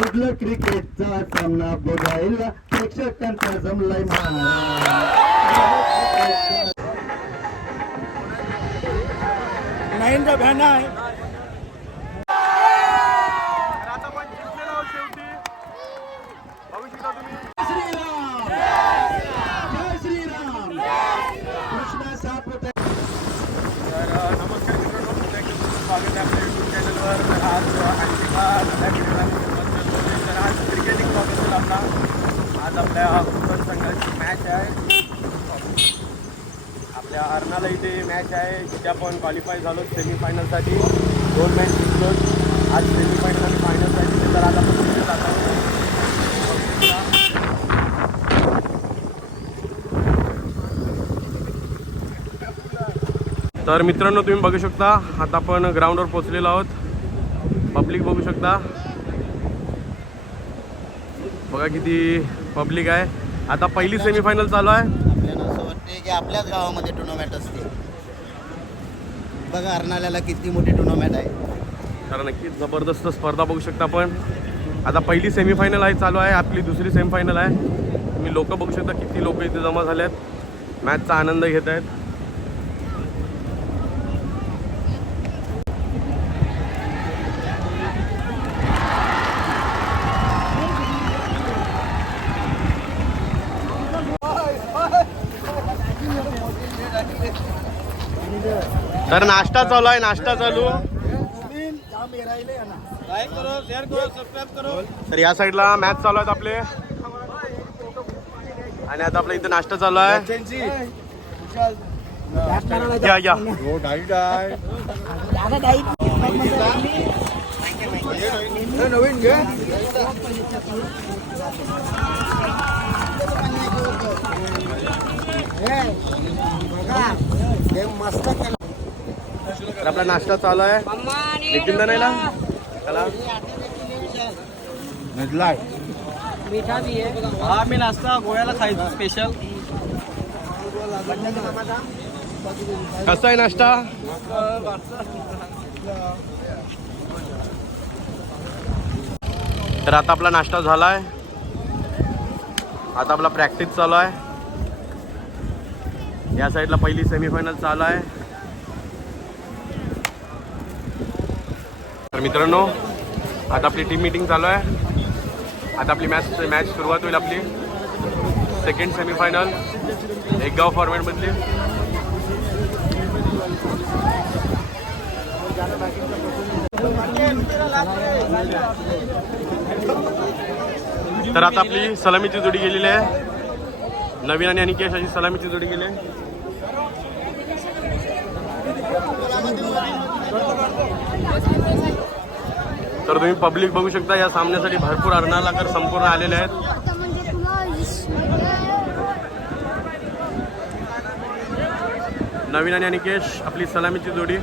कुठलं क्रिकेटचा सामना बघायला प्रेक्षकांचा जमलाय मारा. नाईनचा भॅना आहे. स्वागत आहे आपल्या यूट्यूब चॅनलवर. तर आज क्रिकेटिंग ब्लॉग असेल आपला. आज आपल्या कोकण संघाची मॅच आहे. आपल्या अर्नाला इथे मॅच आहे जिथे आपण क्वालिफाय झालो सेमीफायनलसाठी. 2 मॅच जिंकलो. आज सेमीफायनल आणि फायनलसाठी. तर आज आपण तिथे जात आहोत. तर मित्रांनो तुम्ही बघू शकता आता आपण ग्राउंडवर पोहोचलेलो आहोत. पब्लिक बघू शकता. बघा किती पब्लिक आहे. आता पहिली सेमीफायनल चालू आहे. आपल्याला असं वाटते की आपल्याच गावामध्ये टुर्नामेंट असते. बघा अर्नाल्याला किती मोठी टुर्नामेंट आहे. तर नक्कीच जबरदस्त स्पर्धा बघू शकता आपण. आता पहिली सेमीफायनल आहे चालू आहे. आपली दुसरी सेमीफायनल आहे. तुम्ही लोक बघू शकता किती लोक इथे जमा झाले आहेत. मॅचचा आनंद घेत आहेत. तर नाश्ता चालू आहे. नाश्ता चालू. तर या साईडला मॅच चालू आहेत आपले. आणि आता आपल्या इथे नाश्ता चालू आहे. या या नवीन घे. तर आपला नाश्ता चालू आहे. नितीन दानायला चला. मीठा भी है. हा मी नाश्ता गोव्याला खायचा स्पेशल. कसा आहे नाश्ता. तर आता आपला नाश्ता झाला आहे. आता आपला प्रॅक्टिस चालू आहे. या साईडला पहिली सेमीफायनल चालू आहे. तर मित्रांनो आता आपली टीम मीटिंग चालू आहे. आता आपली मॅच सुरुवात होईल. आपली सेकंड सेमीफायनल एक गाव फॉर्मॅटमधली. तर आता आपली सलामीची जोडी गेलेली आहे. नवीन आणि अनिकेश अशी सलामीची जोडी गेली आहे. तर तुम्ही पब्लिक बघू शकता. या सामन्यासाठी भरपूर अर्नालाकर संपूर्ण आलेले आहेत. नवीन आणि अनिकेश आपली सलामीची जोडी.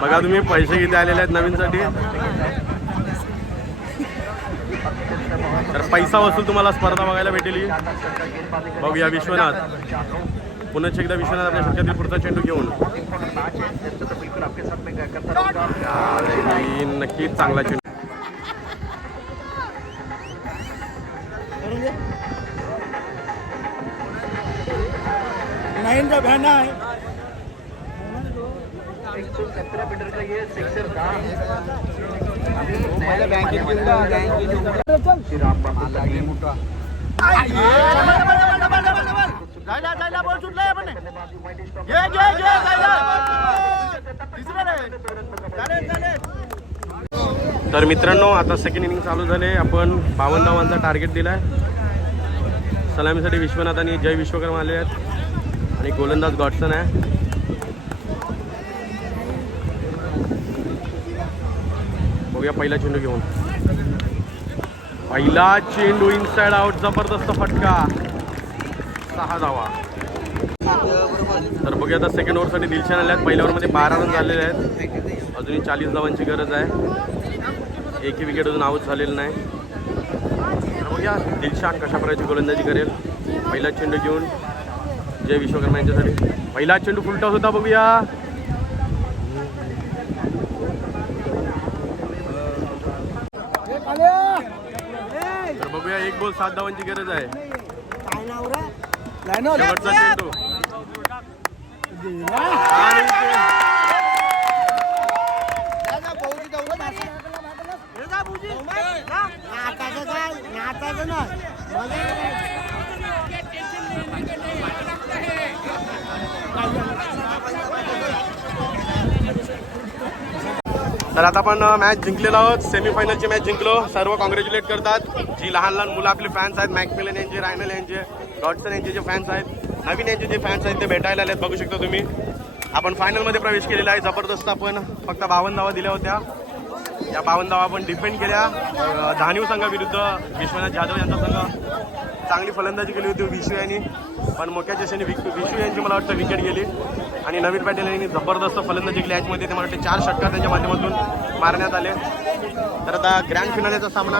बघा तुम्ही पैसे किती आलेले आहेत नवीनसाठी. तर पैसा वसूल तुम्हाला स्पर्धा बघायला भेटेल. बघूया विश्वनाथ पुन्हा एकदा. विश्वनाथ आपल्या शतकातील पुढचा चेंडू घेऊन. नक्कीच चांगला चेंडू. नाईनचा भॅना आहे. तर मित्रांनो आता सेकंड इनिंग चालू झाले. आपण 52 धावांचा टार्गेट दिलाय. सलामीसाठी विश्वनाथ आणि जय विश्वकर्मा आले आहेत आणि गोलंदाज गॉडसन आहे. बघूया पहिला चेंडू घेऊन. पहिला चेंडू इनसाइड आउट, जबरदस्त फटका, 6 धावा. तर बघूया आता सेकंड ओव्हरसाठी दिलशान आल्यात. पहिल्या ओव्हरमध्ये 12 रन झालेले आहेत. अजूनही 40 धावांची गरज आहे. एकही विकेट अजून आऊट झालेलं नाही. तर बघूया दिलशान कशा प्रकारची गोलंदाजी करेल. पहिला चेंडू घेऊन जय विश्वकर्मा यांच्यासाठी. पहिला चेंडू फुलटॉस होता. बघूया तर बघूया 1 बॉल 7 धावांची गरज आहे. शेवटचा चेंडू आणि तर आता आपण मॅच जिंकलेलो आहोत. सेमीफायनलची मॅच जिंकलो. सर्व कॉंग्रॅच्युलेट करतात. जी लहान लहान मुलं आपले फॅन्स आहेत, मॅकमिलन यांचे, रायनल यांचे, डॉटसन यांचे जे फॅन्स आहेत, नवीन यांचे जे फॅन्स आहेत ते भेटायला आलेत. बघू शकता तुम्ही. आपण फायनलमध्ये प्रवेश केलेला आहे. जबरदस्त आपण फक्त 52 धावा दिल्या होत्या. या 52 धावा आपण डिफेंड केल्या. धानिव संघाविरुद्ध विश्वनाथ जाधव यांचा संघ चांगली फलंदाजी केली होती विशू यांनी, पण मोठ्या चषेने विशू यांची मला वाटतं विकेट गेली. आणि नवीन पॅटेल यांनी जबरदस्त फलंदाजी केली. मॅचमध्ये ते मला वाटते 4 षटकार त्यांच्या माध्यमातून मारण्यात आले. तर आता ग्रँड फिनालेचा सामना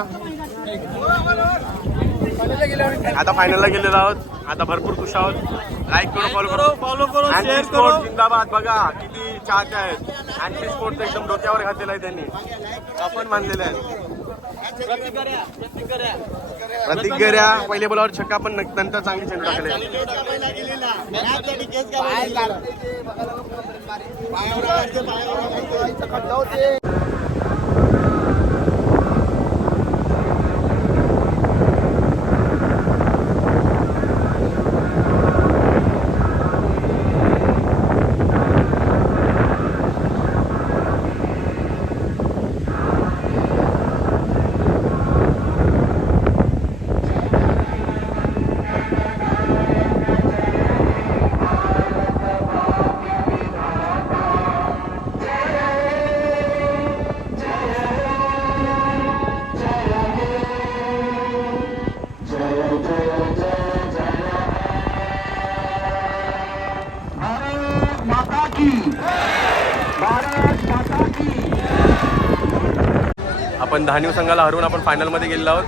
आता फायनलला गेलेलो आहोत. आता भरपूर खुश आहोत. लाईक करो, फॉलो करो, शेअर करो. जिंदाबाद. बघा किती चाहते आहेत. अँटी स्पोर्ट एकदम डोक्यावर घातलेला आहे त्यांनी. आपण मानलेले आहेत. प्रतीक गऱ्या पहिले बोलावर छक्का, पण नंतर चांगली चेंडू टाकले. आपण धानिव संघाला हरवून आपण फायनलमध्ये गेलेलो आहोत.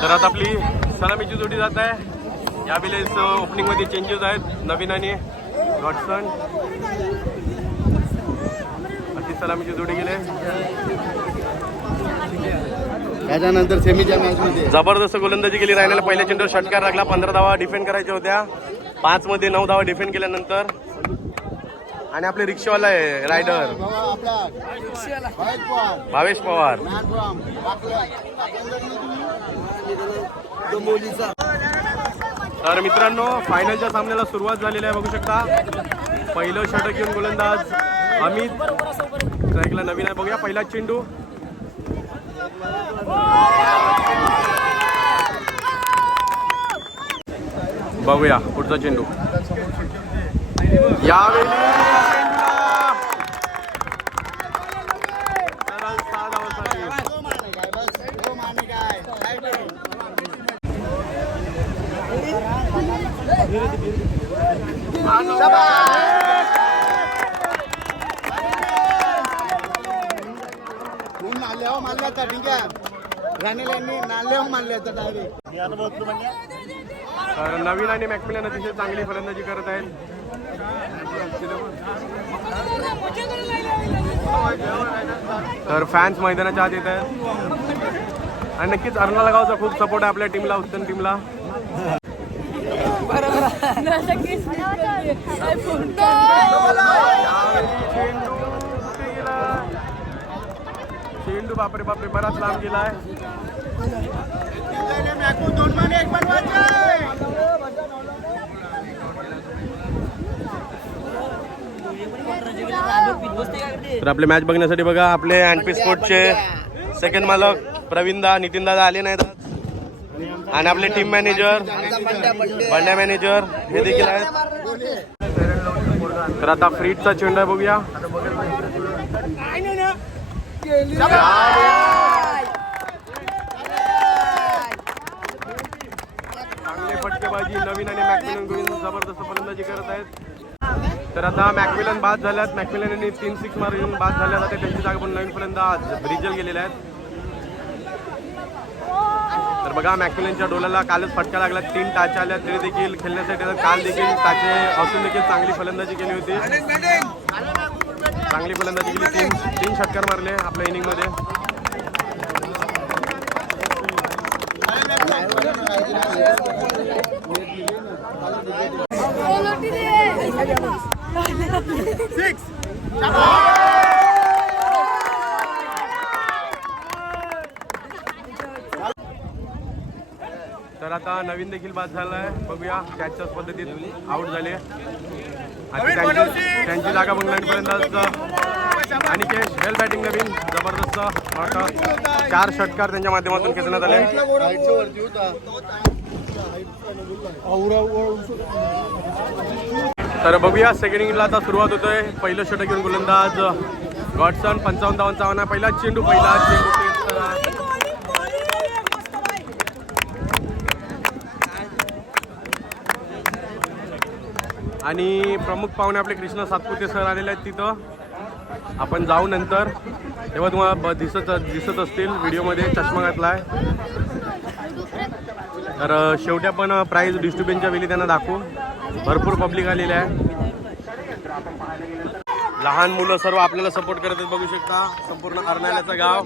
तर आता आपली सलामीची जोडी जात आहे. यावेळेस ओपनिंग मध्ये चेंजेस आहेत. नवीन आणि डॉटसन अशी सलामीची जोडी गेले. त्याच्यानंतर सेमीच्या मॅचमध्ये जबरदस्त गोलंदाजी केली. रायनाला पहिल्या चेंडूवर षटकार लागला. 15 धावा डिफेंड करायच्या होत्या. 5 मध्ये 9 धावा डिफेंड केल्यानंतर. आणि आपले रिक्षावाला आहे रायडर भावेश पवार. तर मित्रांनो फायनलच्या सामन्याला सुरुवात झालेली आहे. बघू शकता पहिलं षटक घेऊन गोलंदाज अमित ट्रॅकला नवीन आहे. बघूया पहिला चेंडू. बघूया पुढचा चेंडू. यावेळी सरळ 6 धावांसाठी. मारल्याचा ठीक आहे. राणेल्यांनी नाले मारले होते डायरेक्ट. तर नवीन आणि मॅकमिलन अतिशय चांगली फलंदाजी करत आहेत. तर फॅन्स मैदानाच्या आत येत आहेत. आणि नक्कीच अर्नाळा गावचा खूप सपोर्ट आहे आपल्या टीमला, उत्तम टीमला. चेंडू बापरे बापरे बराच लांब गेलाय. तर आपले मॅच बघण्यासाठी बघा आपले अँडपी स्पोर्टचे सेकंड मालक प्रवीणदा नितीनदादा आले नाहीत आणि आपले टीम मॅनेजर बंड्या मॅनेजर हे देखील आहेत. तर आता फ्रीटचा चेंडू आहे बघूया. चांगले फटकेबाजी नवीन आणि मॅकमिलन कडून जबरदस्त फलंदाजी करत आहेत. तर आता मॅकमिलन बाद झाल्यात. मॅकमिलन यांनी 3 6 मारून बाद झाल्यात. आता त्यांची जागा पण नवीन फलंदाज ब्रिजल गेलेले आहेत. तर बघा मॅकमिलनच्या डोल्याला कालच फटका लागला. 3 टाचा आल्या तरी देखील खेळण्यासाठी काल देखील टाचे असून देखील चांगली फलंदाजी केली होती. चांगली फलंदाजी केली. 3 षटकार मारले आपल्या इनिंगमध्ये. तर आता नवीन देखील बाद झालाय. बघूया त्याच्याच पद्धतीत आउट झाले. त्यांची जागा पण नवीन फलंदाज अनिकेश वेल बॅटिंग नवीन जबरदस्त 4 षटकार त्यांच्या माध्यमातून खेचण्यात आले. तर बघूया सेकंड इनिंगला आता सुरुवात होतोय. पहिलं षटक घेऊन गोलंदाज गॉडसन 55 धावांचा आव्हान. पहिला चेंडू आणि प्रमुख पाहुणे आपले कृष्णा सातपुते सर आलेले आहेत तिथं. आपण जाऊ नंतर तेव्हा तुम्हाला दिसत असतील व्हिडिओमध्ये चष्मा घातलाय. तर शेवटी आपण प्राईज डिस्ट्रीब्युशनच्या वेळी त्यांना दाखवू. भरपूर पब्लिक आलेले आहे. लहान मुलं सर्व आपल्याला सपोर्ट करत आहेत. बघू शकता संपूर्ण अर्नाल्याचं गाव.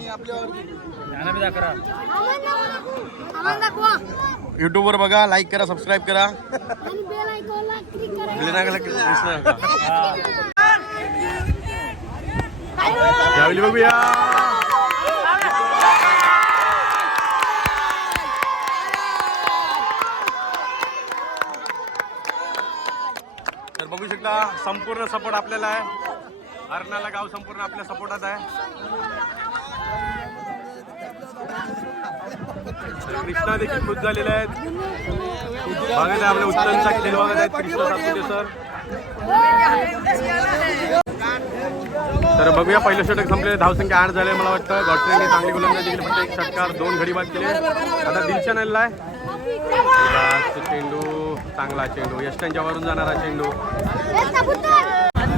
यूट्यूबवर बघा, लाईक करा, सबस्क्राईब करा. यावेळी बघूया तर बघू शकता संपूर्ण सपोर्ट आपल्याला आहे. अर्नाला गाव संपूर्ण आपल्या सपोर्टात आहे. कृष्णा देखील खुश झालेले आहेत. बघत आपल्या उत्तरचा खेळ बघत आहेत कृष्णा सातपुते सर. तर बघूया पहिलं षटक संपले. धावसंख्या 8 झाले. मला वाटतं गॉडसेनने चांगली गोलंदाजी केली. फक्त 1 षटकार 2 गडी बाद केले. आता दिलशनला आहे चेंडू. चांगला चेंडू यष्टांच्या वरून जाणारा चेंडू.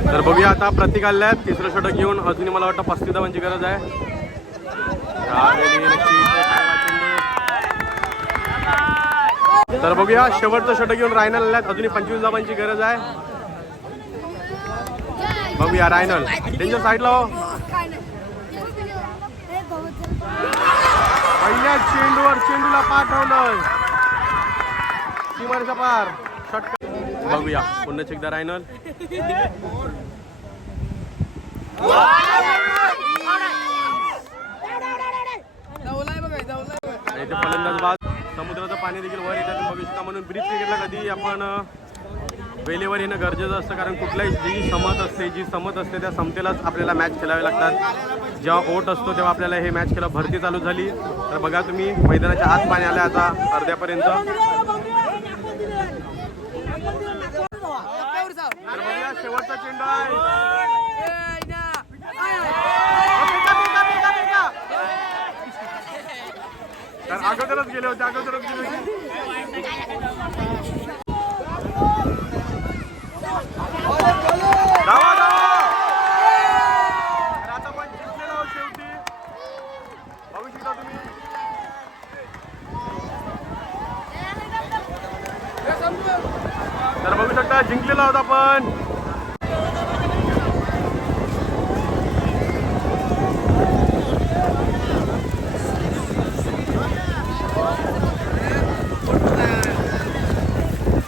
तर बघूया आता प्रतीक आले आहेत. तिसरं षटक घेऊन अजूनही मला वाटतं 35 धावांची गरज आहे. तर बघूया शेवटचं षटक घेऊन रायनल आल्यात. अजूनही 25 धावांची गरज आहे. बघूया रायनल त्यांच्या साईडला हो. पहिल्या चेंडूला पाठवलं सीमारेषा पार षटकार. बघूया पुन्हा एकदा रायनल. इथे फलंदाज बाद. समुद्राचं पाणी देखील वर येतात बघू शकता. म्हणून ब्रीज क्रिकेटला कधी आपण वेळेवर येणं गरजेचं असतं. कारण कुठल्याही जी समत असते त्या समतेलाच आपल्याला मॅच खेळावे लागतात. जेव्हा ओट असतो तेव्हा आपल्याला हे मॅच खेळा. भरती चालू झाली तर बघा तुम्ही मैदानाच्या आत पाणी आलं आता अर्ध्यापर्यंत. शेवटचा चेंडू आहे. तर अगोदरच गेले होते. आता पण जिंकलेला आहोत शेवटी. बघू शकता तुम्ही. तर बघू शकता जिंकलेला आहोत आपण.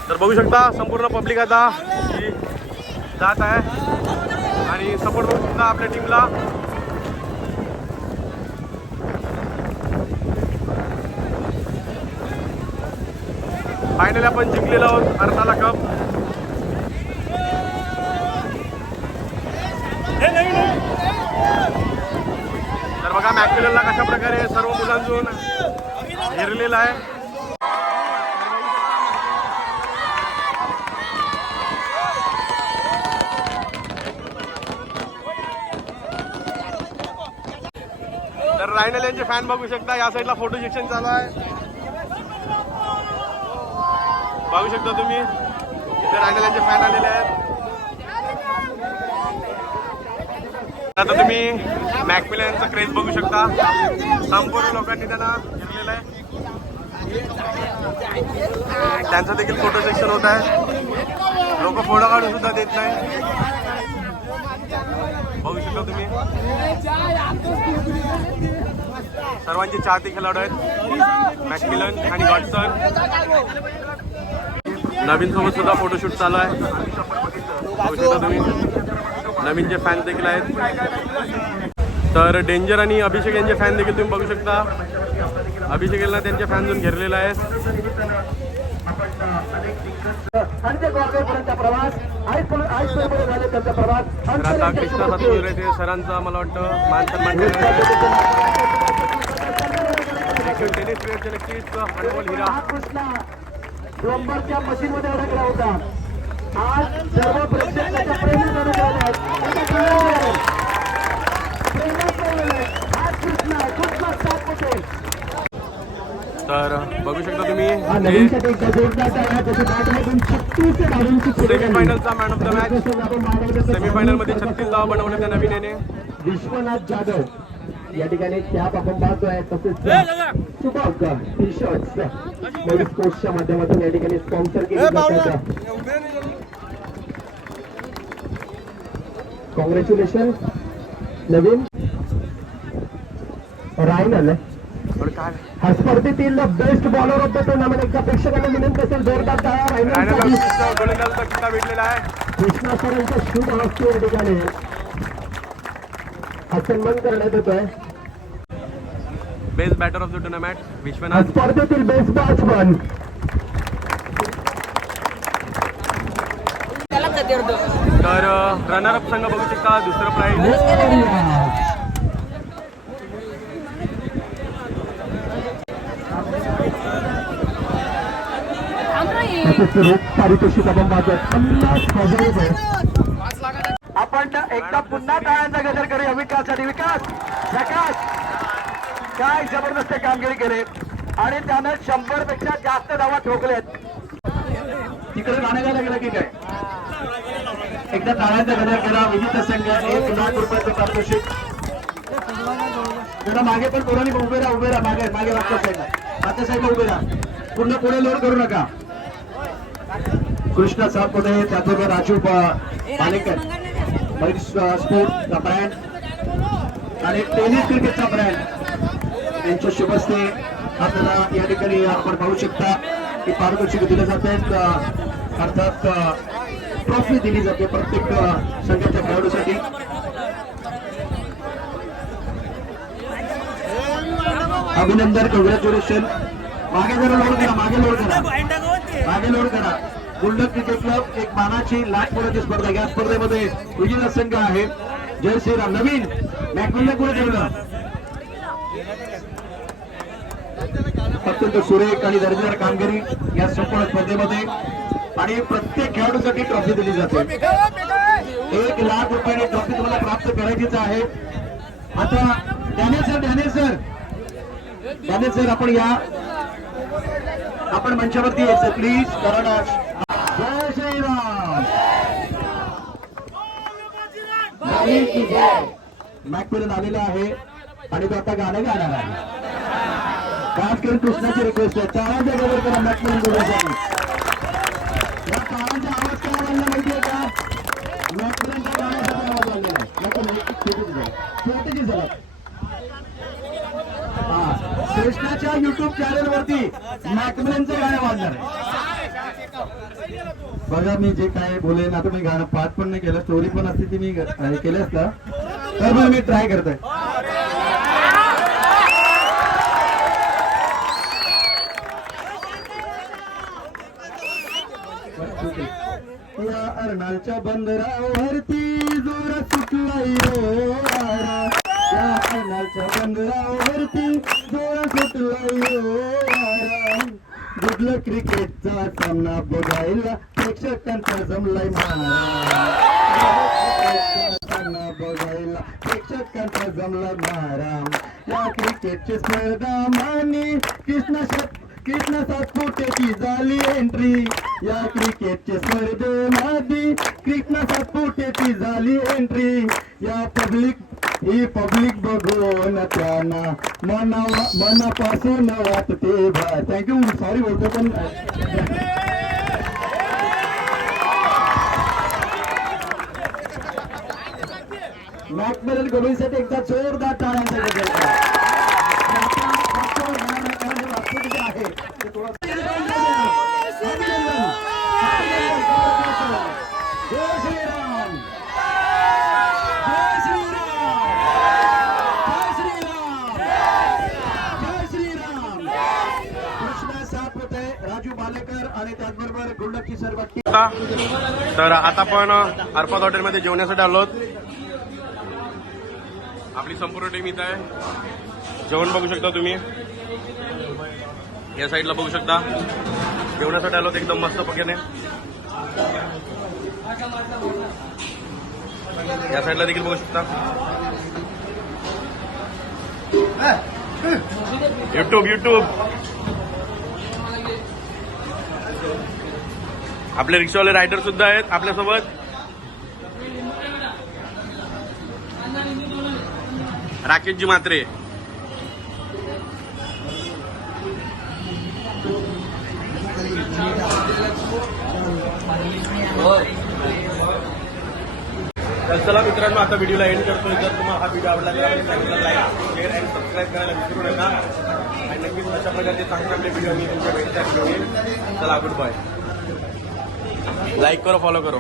तर बघू शकता संपूर्ण पब्लिक आता जात आहे आणि सपोर्ट करू शकता आपल्या टीमला. फायनली आपण जिंकलेलो आहोत अर्नाला कप. तर बघा मॅक्युलनला कशा प्रकारे सर्व मुलांतून घेरलेला आहे. तर रायनल यांचे फॅन बघू शकता. या साईडला फोटो सेक्शन चालू आहे. बघू शकता तुम्ही इथे रायनल यांचे फॅन आलेले आहेत. आता तुम्ही मॅकमिलनचा क्रेज बघू शकता. संपूर्ण लोकांनी त्यांना घेतलेलं आहे. त्यांचं देखील फोटो सेक्शन होत आहे. लोक फोटो काढून सुद्धा देत नाही. बघू शकता तुम्ही सर्वांचे चाहते खेळाडू आहेत मॅकमिलन आणि गॉडसन. नवीन सोबत सुद्धा फोटोशूट चालू आहे. बघू शकता तुम्ही नवीनचे फॅन देखील आहेत. तर डेंजर आणि अभिषेक यांचे फॅन देखील तुम्ही बघू शकता. अभिषेक यांना त्यांचे फॅन जाऊन घेरलेले आहेत. तर आता कृष्णा सातपुते येथे सरांचा मला वाटतं मान सन्मान टेनिस प्लेअरचे नक्कीच अनमोल हिरा. प्लंबरच्या मशीनमध्ये अडकला होता. आज सर्व प्रेक्षकांच्या तर बघू शकता तुम्ही सेमीफायनलचा मॅन ऑफ द मॅच. सेमीफायनलमध्ये 36 धावा बनवल्या त्या नवीन याने. विश्वनाथ जाधव या ठिकाणी कॅप आपण पाहतोय. तसेच सुभाष टी शर्ट्स मोदी स्पोर्ट्सच्या माध्यमातून या ठिकाणी स्पॉन्सर केले जातात. कॉंग्रॅच्युलेशन नवीन रायनल. हा स्पर्धेतील best bowler of the tournament. एकदा प्रेक्षकांना विनंती असेल जोरदार टाळ्या. गोलंदाजचा किल्ला भेटलेला आहे. कृष्णा सरांच्या शुभ हस्ते या ठिकाणी हा सन्मान करण्यात येतोय. Best batter of the tournament Vishwanath. स्पर्धेतील बेस्ट बॅट्समन तर रनर अप संघ बघू शकता. दुसरं प्राइज पारितोषिक आपण पाहतोय 50,000 रुपये. आपण एकदा पुन्हा टाळ्यांचा गजर करूया विकाससाठी. विकास प्रकाश काय जबरदस्त कामगिरी केली आणि त्यानं 100 पेक्षा जास्त धावा ठोकल्यात. तिकडे गाणं लागलं की काय. एकदा टाळ्यांचा गजर करा. विजित संघ 1 लाख रुपयाचं पारितोषिक. जरा मागे पण कोणाने उभे राहा मागे मागे मागच्या साईडला उभे राहा. पूर्ण पुढे लोड करू नका. कृष्णा सातपुते त्याचबरोबर राजू पालेकर स्पोर्टचा ब्रँड आणि टेनिस क्रिकेटचा ब्रँड यांच्या शुभ हस्ते आपल्याला या ठिकाणी आपण पाहू शकता की पारितोषिक दिले जाते. अर्थात ट्रॉफी दिली जाते प्रत्येक संघाच्या खेळाडूसाठी. अभिनंदन कॉंग्रॅच्युलेशन. मागे जरा लोड करा. मागे लोड करा. गोल्डन क्रिकेट क्लब एक मानाची लाखभराची स्पर्धा. या स्पर्धेमध्ये विजेता संघ आहे जय श्रीराम. नवीन मॅकमिलन पुढे ठेवलं. अत्यंत सुरेख आणि दर्जेदार कामगिरी या संपूर्ण स्पर्धेमध्ये आणि प्रत्येक खेळाडूसाठी ट्रॉफी दिली जाते. 1 लाख रुपयाची ट्रॉफी तुम्हाला प्राप्त करायचीच आहे. आता ध्याने सर आपण या आपण मंचावरती यायचं प्लीज. कराडाश जय श्रीराम. मॅकमिलन आलेला आहे आणि तो आता गाणं गाणार आहे. खास करून कृष्णाची रिक्वेस्ट आहे. टाळ्यांचा गजर करा मॅकमिलन बोलण्यासाठी. या टाळ्यांचा आवाज काय वाजला माहितीये का. मॅकमिलनच्या गाण्यासाठी आवाज वाजलेला आहे. छोटीची झलक. कृष्णाच्या युट्यूब चॅनल वरती मॅकमिलनचं गाणं वाजणार आहे. बघा मी जे काय बोलेन आता मी गाणं पाठ पण नाही केलं. स्टोरी पण असते ती मी केलं असतं तर बरं मी ट्राय करतोय. या अर्नाळच्या बंदरावरती जोर सुटलाय हो वारा, त्या फायनलच्या डोंगरावरती डोळा सुटलाय हो वारा. बुडलं क्रिकेटचा सामना बघायला प्रेक्षकांचा जमलाय मारा, सामना बघायला प्रेक्षकांचा जमलाय मारा. या क्रिकेटची स्पर्धा मानी कृष्णा सातपुतेची झाली एंट्री, या क्रिकेटच्या स्पर्धेमध्ये कृष्णा सातपुतेची झाली एंट्री. या ही पब्लिक बघून त्यांना मनापासून वाटते बा. थँक्यू. सॉरी बोलतो पण मॅकमिलन गोविंदसाठी एकदा जोरदार टाळ्यांचा गजर करा. आहे ते थोडं जय श्रीराम, जय श्रीराम, जय श्रीराम, जय श्रीराम. कृष्णा सातपुते, राजू बालेकर आणि त्याचबरोबर गुंडची सर्व टीम. तर आता आपण अर्फात हॉटेलमध्ये जेवण्यासाठी आलो. आपली संपूर्ण टीम इथं आहे. जेवण बघू शकता तुम्ही, या साईडला बघू शकता. जेवणासाठी आलो एकदम मस्त पक्याने. या साईडला देखील बघू शकता. युट्यूब आपले रिक्षावाले रायडर सुद्धा आहेत आपल्यासोबत. राकेशजी मात्रे. तर चला मित्रांनो, आता व्हिडिओला एंड करतोय. जर तुम्हाला हा व्हिडिओ आवडला तर आपल्या चॅनलला लाईक, शेअर आणि सबस्क्राईब करायला विसरू नका. आणि नक्कीच अशा प्रकारचे चांगले व्हिडिओ मी तुमच्या भेटण्यासाठी घेऊन. चला, गुड बाय. लाईक करो, फॉलो करो.